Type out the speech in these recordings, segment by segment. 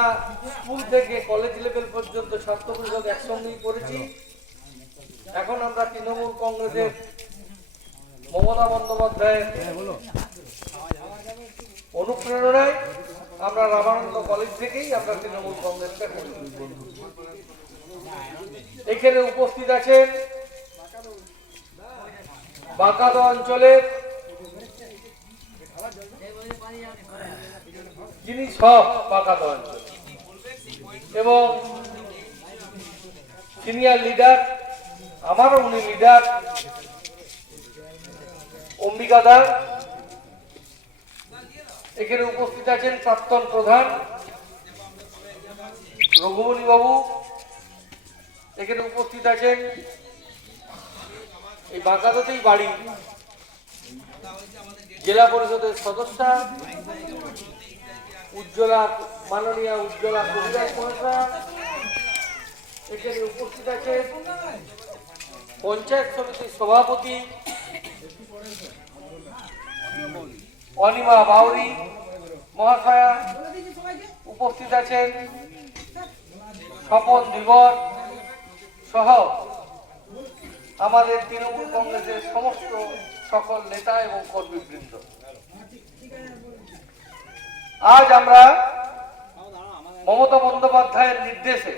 আমরা স্কুল থেকে college level পর্যন্ত ছাত্র পরিষদ একসঙ্গেই করেছি এখন আমরা তৃণমূল কংগ্রেসের মমতা বন্দ্যোপাধ্যায়ের অনুপ্রেরণায় আমরা রামানন্দ কলেজ থেকেই আমরা তৃণমূল কংগ্রেসকে এখানে উপস্থিত আছেন বাঁকাদা অঞ্চলের যিনি সব বাঁকাদা অঞ্চল এবং সিনিয়র লিডার, আমারও উনি লিডার অম্বিকাদা এখানে উপস্থিত আছেন প্রাক্তন প্রধান রঘুমণি বাবু এখানে উপস্থিত আছেন এই বাঁকাতাতেই বাড়ি জেলা পরিষদের সদস্য। উজ্জ্বলা মাননীয় উজ্জ্বলা কবিরাজ মহাশয়া। এখানে উপস্থিত আছেন পঞ্চায়েত সমিতির সভাপতি অনিমা বাউরি মহাশয়া। উপস্থিত আছেন স্বপন ধীবর সহ আমাদের তৃণমূল কংগ্রেসের সমস্ত সকল নেতা এবং কর্মীবৃন্দ। আজ আমরা মমতা বন্দ্যোপাধ্যায়ের নির্দেশে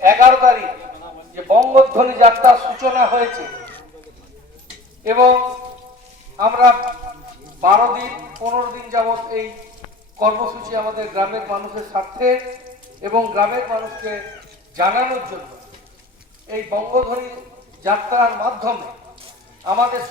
এগারো তারিখ যে বঙ্গধ্বনি যাত্রার সূচনা হয়েছে এবং আমরা বারো দিন, পনেরো দিন যাবৎ এই কর্মসূচি আমাদের গ্রামের মানুষের স্বার্থে এবং গ্রামের মানুষকে জানানোর জন্য এই বঙ্গধ্বনি যাত্রার মাধ্যমে আমাদের